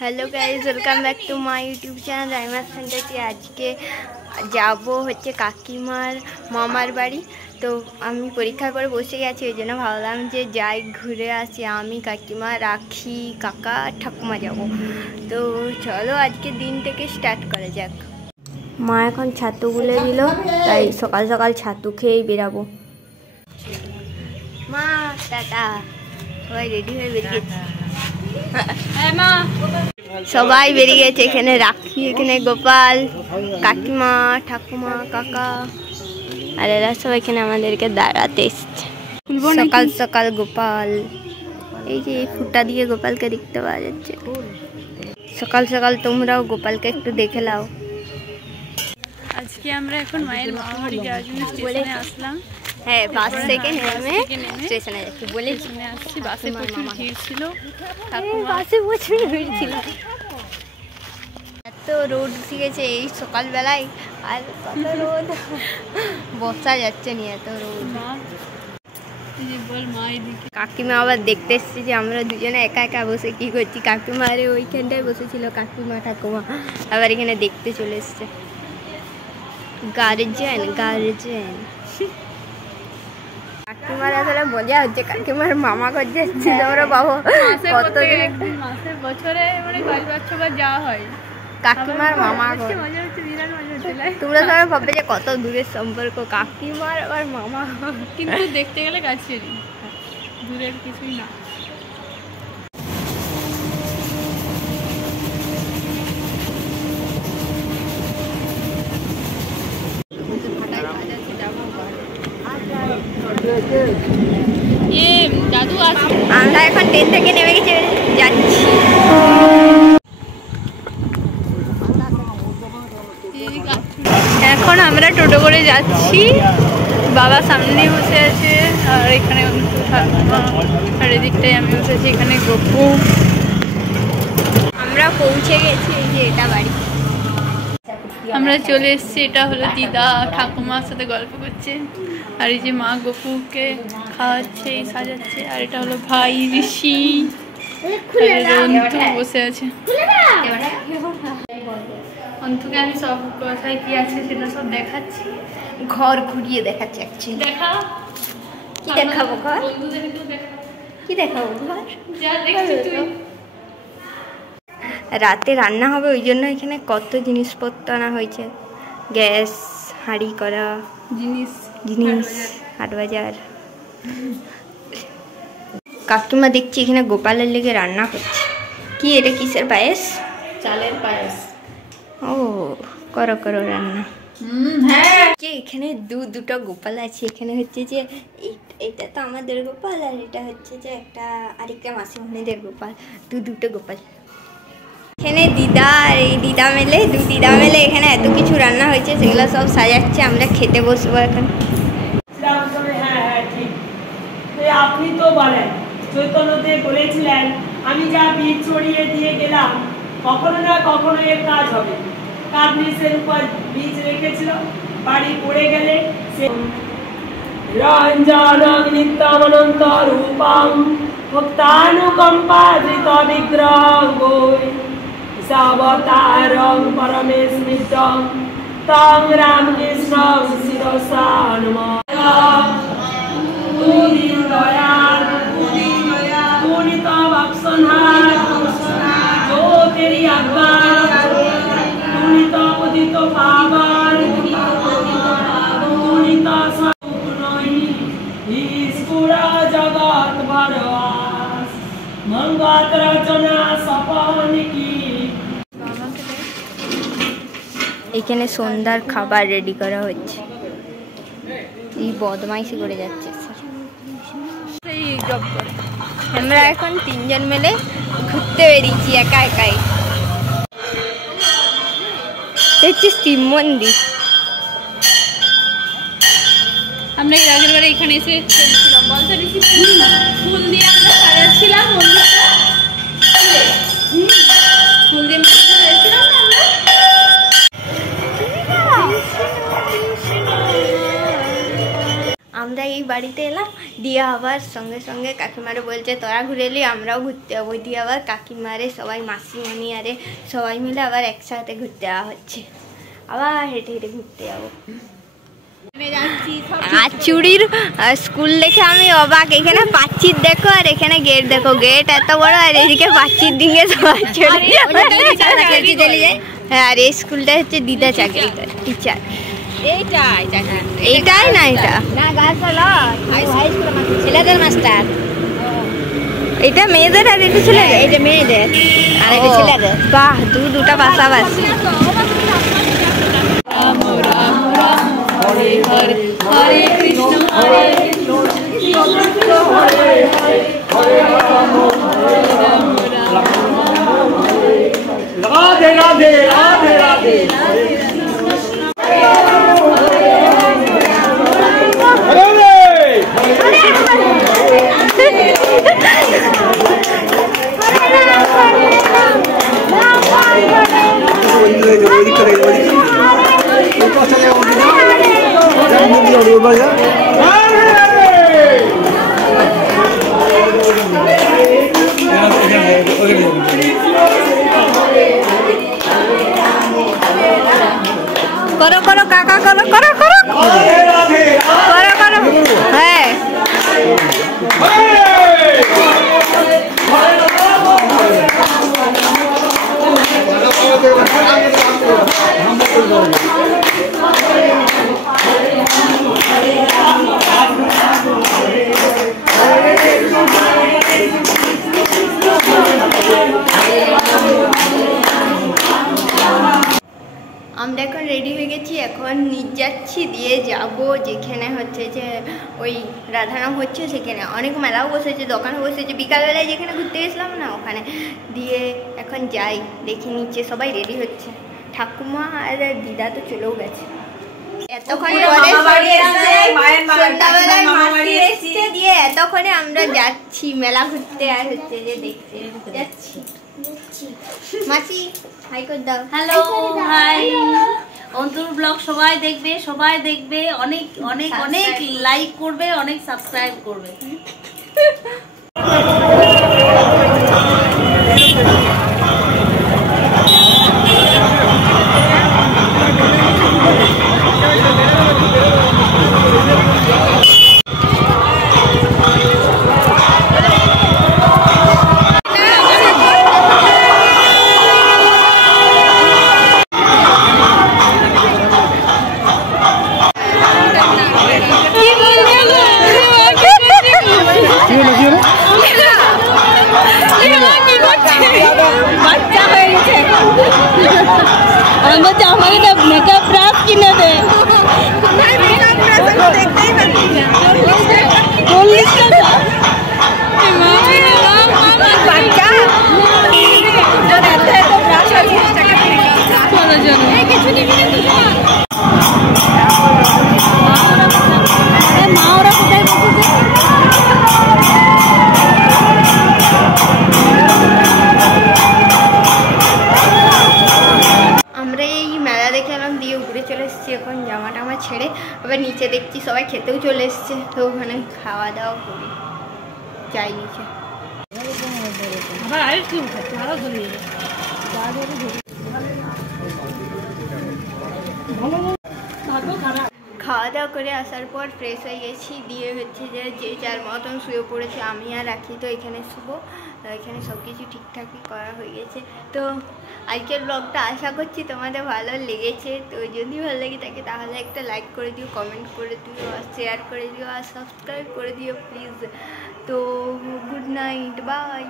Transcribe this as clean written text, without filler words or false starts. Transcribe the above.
Hello guys, welcome back to my YouTube channel Raima fantasy. आज के যাবো হচ্ছে কাকিমার মামার বাড়ি। তো আমি পরীক্ষার পরে বসে গেছি, ওই জন্য ভাবলাম যে যাই ঘুরে আসি। আমি কাকিমা, রাখি, কাকা, ঠাকুমা যাব। তো চলো আজকে দিনটাকে স্টার্ট করা যাক। মা এখন ছাতু গুলে দিল, তাই সকাল সকাল ছাতু খেয়েই বেরাবো। মা টাটা, সবাই রেডি হয়ে বেরিয়েছে। সবাই বেরিয়ে গেছে। এখানে রাখি, এখানে গোপাল, কাকিমা, ঠাকুমা, কাকা আর এরা সব এখানে আমাদেরকে দাঁড়াতে এসছে। সকাল সকাল গোপাল, এই যে ফুটা দিয়ে গোপালকে দেখতে পাওয়া যাচ্ছে। সকাল সকাল তোমরাও গোপালকে একটু দেখে নাও। আজকে আমরা এখন মায়ের মামার বাড়ি যাওয়ার জন্য স্টেশনে আসলাম। হ্যাঁ, বাস থেকে নেমে স্টেশনে যাচ্ছি বলে আসছি। বাসে প্রচুর ভিড় ছিল, বাসে প্রচুর ভিড় ছিল। এত রোদ উঠে গেছে এই সকালবেলায়, আর কত রোদ, বসা যাচ্ছে নি এত রোদ। কাকিমা আবার দেখতে এসছে যে আমরা দুজনে একা একা বসে কি করছি। কাকিমা আরে ওইখানটায় বসেছিল কাকিমা ঠাকুমা, আবার এখানে দেখতে চলে এসছে। গার্জেন গার্জেন কাকিমার আসলে মজা হচ্ছে, কাকিমার মামা করছে তোমরা বাবু মাসে বছরে মানে 5 বছর যাওয়া হয়। কাকিমার মামা মজা হচ্ছে, বিরাট মজা হচ্ছে। তোমরা সবাই ভাববে যে কত দূরের সম্পর্ক কাকিমার আর মামা, কিন্তু দেখতে গেলে কাছেরই, দূরের কিছুই না। দাদু আছে, আমরা এখন ট্রেন থেকে নেমে গেছি, যাচ্ছি। এখন আমরা টোটো করে যাচ্ছি। বাবা সামনে বসে আছে, আর এখানে আর এদিকটাই আমি বসেছি, এখানে গপু। আমরা পৌঁছে গেছি, এই যে এটা বাড়ি। আমরা চলে এসেছি। এটা হলো দিদা ঠাকুমার সাথে গল্প করছে, আর এই যে মা গপুকে খাওয়াচ্ছে, সাজাচ্ছে। আর এটা হলো ভাই ঋষি, অন্তু বসে আছে। অন্তুকে আমি সব কোথায় কি আছে সেটা সব দেখাচ্ছি, ঘর ঘুরিয়ে দেখাচ্ছি। দেখা কি দেখাবো? ঘর কি দেখাবো? ঘর যা দেখছিস তুই। রাতে রান্না হবে, ওই জন্য এখানে কত জিনিসপত্র আনা হয়েছে। গ্যাস, হাঁড়ি করা জিনিস, হাট বাজার। কাকিমা দেখছি এখানে গোপালের লেগে রান্না করছে। কি এটা, কিসের পায়েস? চালের পায়েস। ও, করো করো রান্না। হ্যাঁ, এখানে দুটো গোপাল আছে। এখানে হচ্ছে যে এটা তো আমাদের গোপাল, আর এটা হচ্ছে যে আরেকটা মাসিমণিদের গোপাল। দুটো গোপাল। এখানে দিদা আর এই দিদা মেলে, দিদা মেলে এখানে এত কিছু রান্না হয়েছে, সেগুলো সব সাজাচ্ছে। আমরা খেতে বসবো এখন। হ্যাঁ ঠিক। আপনি তো বলেন, চৈতন্যতে বলেছিলেন আমি যা বীজ ছড়িয়ে দিয়ে গেলাম কখনো না কখনো এর কাজ হবে। কার্নিসের উপর বীজ রেখেছিল, বাড়ি পড়ে গেলে সে রঞ্জনং নিত্যমনন্ত রূপং মুক্তানুকম্পাদৃত বিগ্রহং সাবতারং পরমেস্মিতং তং রামকৃষ্ণং শিরসা নমামি। উদিত দয়াল উদিত বৎসনহার জ্যোতিরি আজ্ঞান উদিত উদিত পাবন উদিত সগুণই ईश्वरा जगत भरवास मंगत रचना सपन की। এখানে সন্ধ্যার খাবার রেডি করা হচ্ছে। এই বদমাইশি করে যাচ্ছে সেই জব করে। আমরা এখন 3 জন মিলে ঘুরতে বেরিয়েছি একা একাই। দেখছি শিব মন্দির। আমরা এর আগের বারে এখানে এসে খেলছিলাম, বলতে বেশি ফুল দিয়ে আমরা সাজাচ্ছিলাম মন্দিরটা। ফুল দিয়ে সাজাচ্ছিলাম না আমরা। আমরা এই বাড়িতে এলাম, দিয়ে আবার সঙ্গে সঙ্গে কাকিমারে বলছে তোরা ঘুরে এলি আমরাও ঘুরতে যাবো, দিয়ে আবার কাকিমারে সবাই মাসিমণি আরে সবাই মিলে আবার একসাথে ঘুরতে যাওয়া হচ্ছে, আবার হেঁটে হেঁটে ঘুরতে যাবো। আর চুড়ির স্কুল দেখে আমি অবাক, এখানে পাচ্ছির দেখো আর এখানে গেট দেখো, গেট এত বড় আর এদিকে পাচ্ছির দিকে সবাই চলে যায়। হ্যাঁ আর এই স্কুলটা হচ্ছে দিদা চাকরি টিচার, এইটাই না এটা ছেলেদের মাস্টার, এটা মেয়েদের আর এটা ছেলেদের, এটা মেয়েদের আর এটা ছেলেদের। বাহ দুটা পাশাপাশি। हरे हरे हरे कृष्ण हरे कृष्ण हरे हरे हरे राम राधे राधे राधे राधे करो करो काका करो करो करो करो करो है আমরা এখন রেডি হয়ে গেছি, এখন নিয়ে যাচ্ছি, দিয়ে যাব যেখানে হচ্ছে যে ওই রাধারাম হচ্ছে সেখানে, অনেক মেলাও বসেছে, দোকানও বসেছে, বিকালবেলায় যেখানে ঘুরতে গেছিলাম না ওখানে, দিয়ে এখন যাই দেখি নিচে সবাই রেডি হচ্ছে, ঠাকুমা আর দিদা তো চলেও গেছে। এতক্ষণে দিয়ে এতক্ষণে আমরা যাচ্ছি মেলা ঘুরতে, আর হচ্ছে যে দেখতে যাচ্ছি। মাসি হাই করে দাও। হ্যালো হাই, অন্তর ব্লগ সবাই দেখবে, অনেক অনেক অনেক লাইক করবে, অনেক সাবস্ক্রাইব করবে। এখন জামা টামা ছেড়ে আবার নিচে দেখছি সবাই খেতেও চলে এসছে, তো ওখানে খাওয়া দাওয়া করি, যাই নিচে। খাওয়া দাওয়া করে আসার পর ফ্রেশ হয়ে গেছি, দিয়ে হচ্ছে যে যার মতন শুয়ে পড়েছে, আমি আর রাখি তো এখানে শুবো, এখানে সব কিছু ঠিকঠাকই করা হয়ে গেছে। তো আজকের ব্লগটা আশা করছি তোমাদের ভালো লেগেছে, তো যদি ভালো লেগে থাকে তাহলে একটা লাইক করে দিও, কমেন্ট করে দিও, আর শেয়ার করে দিও, আর সাবস্ক্রাইব করে দিও প্লিজ। তো গুড নাইট, বাই।